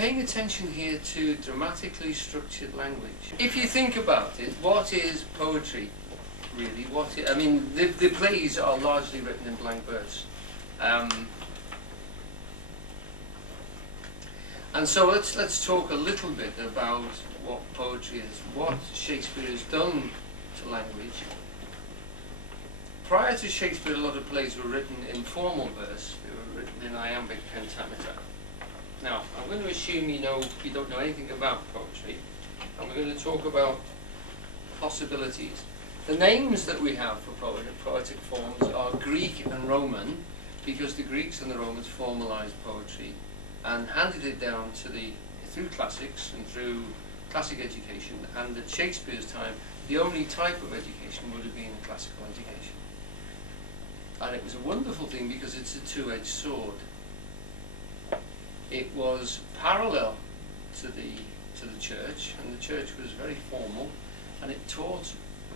paying attention here to dramatically structured language. If you think about it, what is poetry, really? I mean, the plays are largely written in blank verse. And so let's talk a little bit about what poetry is, what Shakespeare has done to language. Prior to Shakespeare, a lot of plays were written in formal verse. They were written in iambic pentameter. Now, I'm going to assume you don't know anything about poetry, and we're going to talk about possibilities. The names that we have for poetic forms are Greek and Roman, because the Greeks and the Romans formalized poetry and handed it down through classics and through classic education. And at Shakespeare's time, the only type of education would have been a classical education. And it was a wonderful thing because it's a two-edged sword. It was parallel to the church, and the church was very formal, and it taught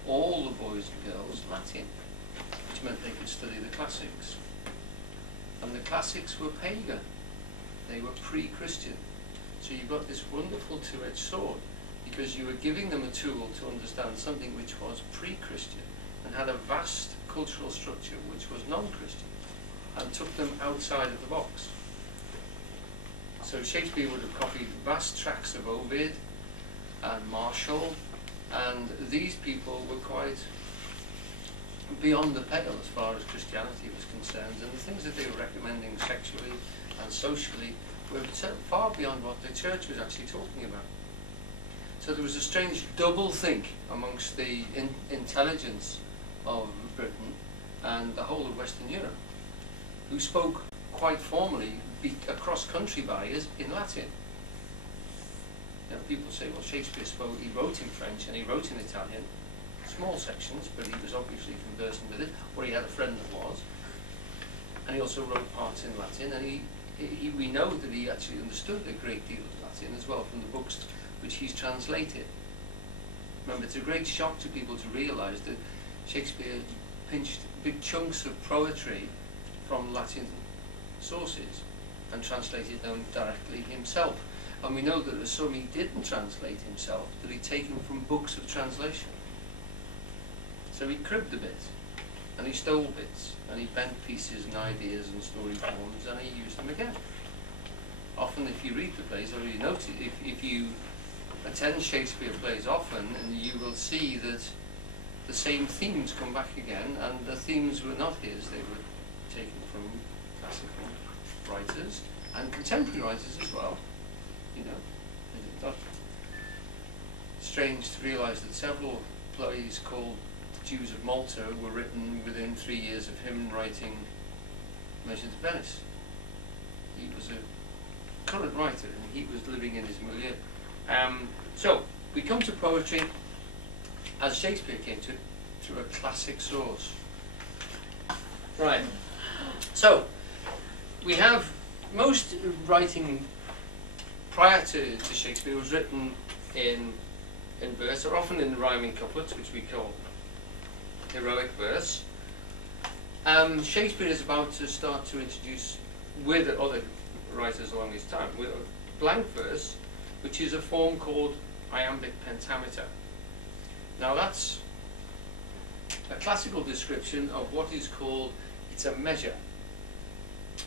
all the boys and girls Latin, which meant they could study the classics. And the classics were pagan. They were pre-Christian. So you've got this wonderful two-edged sword, because you were giving them a tool to understand something which was pre-Christian and had a vast cultural structure which was non-Christian, and took them outside of the box. So Shakespeare would have copied vast tracts of Ovid and Martial, and these people were quite beyond the pale as far as Christianity was concerned, and the things that they were recommending sexually and socially were far beyond what the church was actually talking about. So there was a strange double think amongst the intelligence of Britain and the whole of Western Europe, who spoke quite formally across country barriers in Latin. Now, people say, well, Shakespeare he wrote in French and he wrote in Italian, small sections, but he was obviously conversant with it, or he had a friend that was. And he also wrote parts in Latin, and we know that he actually understood a great deal of Latin as well from the books which he's translated. Remember, it's a great shock to people to realise that Shakespeare pinched big chunks of poetry from Latin sources and translated them directly himself. And we know that there's some he didn't translate himself, that he'd taken from books of translation. So he cribbed a bit, and he stole bits, and he bent pieces and ideas and story forms, and he used them again. Often, if you read the plays, or you notice, if you attend Shakespeare plays often, and you will see that the same themes come back again, and the themes were not his, they were taken from classical writers and contemporary writers as well. You know, it's not strange to realise that several plays called Jews of Malta were written within 3 years of him writing Merchant of Venice. He was a current writer, and he was living in his milieu. So we come to poetry as Shakespeare came to it, through a classic source. Right. So we have most writing prior to Shakespeare was written in verse, or often in rhyming couplets, which we call heroic verse. Shakespeare is about to start to introduce, with other writers along his time, with blank verse, which is a form called iambic pentameter. Now that's a classical description of what is called, it's a measure,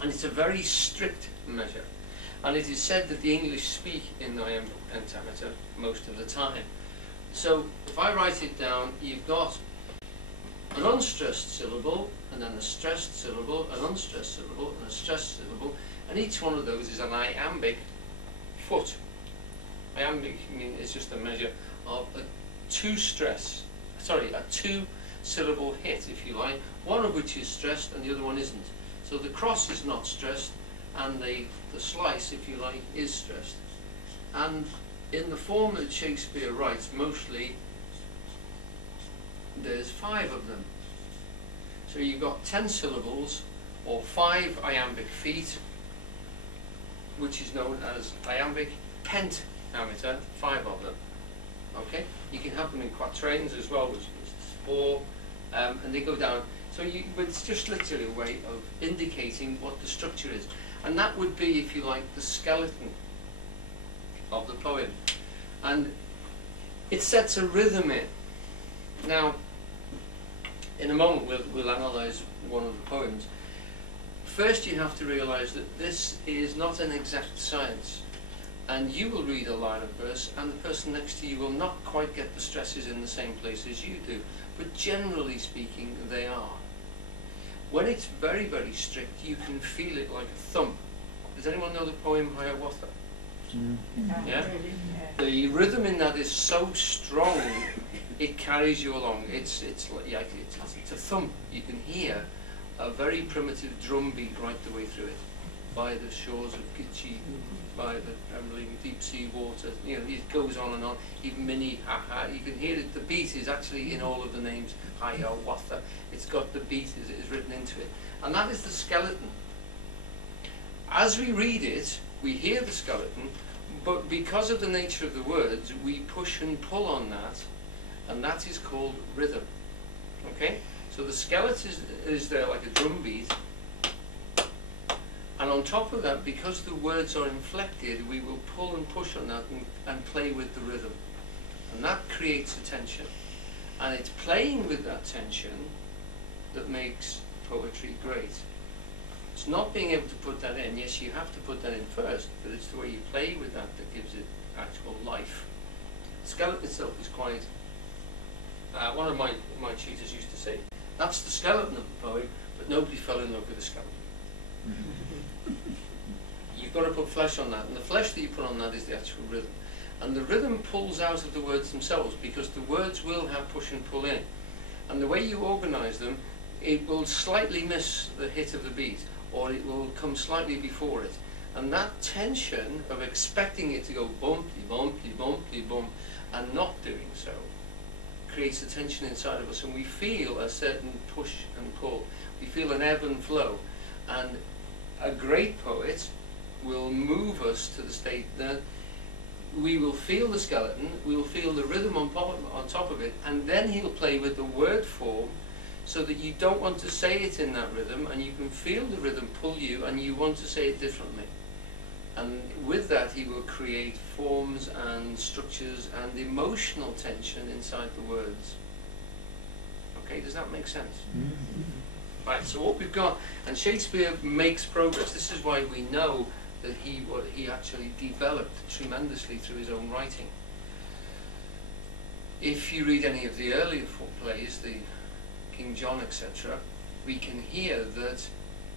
and it's a very strict measure, and it is said that the English speak in iambic pentameter most of the time. So if I write it down, you've got an unstressed syllable, and then a stressed syllable, an unstressed syllable, and a stressed syllable, and each one of those is an iambic foot. Iambic is just a measure of a two-syllable hit, if you like, one of which is stressed and the other one isn't. So the cross is not stressed, and the slice, if you like, is stressed. And in the form that Shakespeare writes, mostly there's 5 of them. So you've got 10 syllables, or 5 iambic feet, which is known as iambic pentameter, 5 of them. Okay, you can have them in quatrains as well, which is 4, and they go down. So it's just literally a way of indicating what the structure is, and that would be, if you like, the skeleton of the poem. And it sets a rhythm in. Now, in a moment we'll analyse one of the poems. First you have to realise that this is not an exact science, and you will read a line of verse and the person next to you will not quite get the stresses in the same place as you do, but generally speaking they are. When it's very, very strict, you can feel it like a thump. Does anyone know the poem Hiawatha? Yeah? The rhythm in that is so strong it carries you along. It's a thump. You can hear a very primitive drum beat right the way through it. By the shores of Gitche, by the trembling deep sea water. You know, it goes on and on. Even Minnehaha, you can hear it. The beat is actually in all of the names. Hiawatha. It's got the beat as it is written into it. And that is the skeleton. As we read it, we hear the skeleton, but because of the nature of the words, we push and pull on that, and that is called rhythm. Okay? So the skeleton is there like a drum beat, and on top of that, because the words are inflected, we will pull and push on that and play with the rhythm. And that creates a tension. And it's playing with that tension that makes poetry great. It's not being able to put that in. Yes, you have to put that in first, but it's the way you play with that that gives it actual life. The skeleton itself is quite... one of my tutors used to say, that's the skeleton of the poem, but nobody fell in love with the skeleton. You've got to put flesh on that, and the flesh that you put on that is the actual rhythm. And the rhythm pulls out of the words themselves, because the words will have push and pull in. And the way you organise them, it will slightly miss the hit of the beat, or it will come slightly before it. And that tension of expecting it to go bumpy, bumpy, bumpy, bump, and not doing so, creates a tension inside of us, and we feel a certain push and pull. We feel an ebb and flow. And a great poet will move us to the state that we will feel the skeleton, we will feel the rhythm on top of it, and then he'll play with the word form so that you don't want to say it in that rhythm, and you can feel the rhythm pull you and you want to say it differently. And with that he will create forms and structures and emotional tension inside the words. Okay, does that make sense? Right, so what we've got, and Shakespeare makes progress. This is why we know that he actually developed tremendously through his own writing. If you read any of the earlier plays, the King John, etc., we can hear that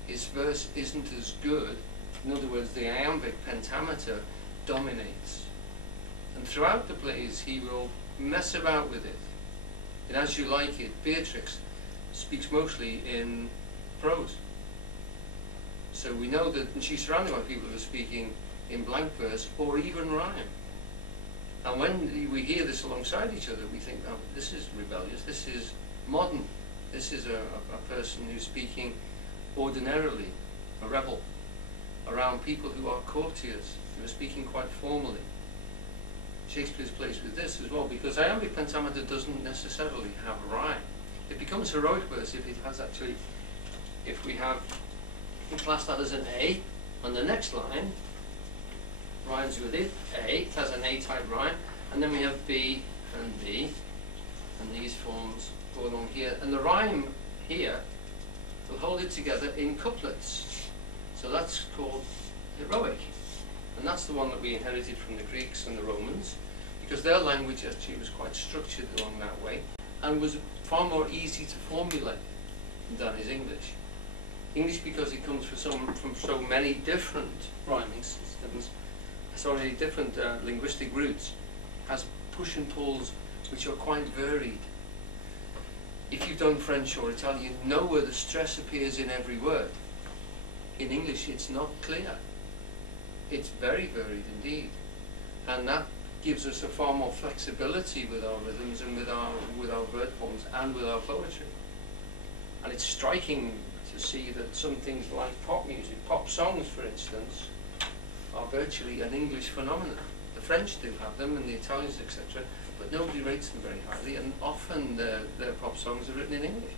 his verse isn't as good. In other words, the iambic pentameter dominates. And throughout the plays, he will mess about with it. And As You Like It, Beatrix speaks mostly in prose. So we know that she's surrounded by people who are speaking in blank verse or even rhyme. And when we hear this alongside each other, we think, oh, this is rebellious, this is modern, this is a person who's speaking ordinarily, a rebel, around people who are courtiers, who are speaking quite formally. Shakespeare plays with this as well, because iambic pentameter doesn't necessarily have rhyme. It becomes heroic verse if it has actually, if we class that as an A, and the next line rhymes with it, A, it has an A-type rhyme, and then we have B and B, and these forms go along here, and the rhyme here will hold it together in couplets. So that's called heroic, and that's the one that we inherited from the Greeks and the Romans, because their language actually was quite structured along that way, and was far more easy to formulate than is English. English, because it comes from so many different rhyming systems, so many different linguistic roots, has push and pulls which are quite varied. If you've done French or Italian, you know where the stress appears in every word. In English, it's not clear. It's very varied indeed, and that gives us a far more flexibility with our rhythms and with our word forms and with our poetry. And it's striking to see that some things like pop music, pop songs for instance, are virtually an English phenomenon. The French do have them, and the Italians, etc., but nobody rates them very highly, and often their pop songs are written in English.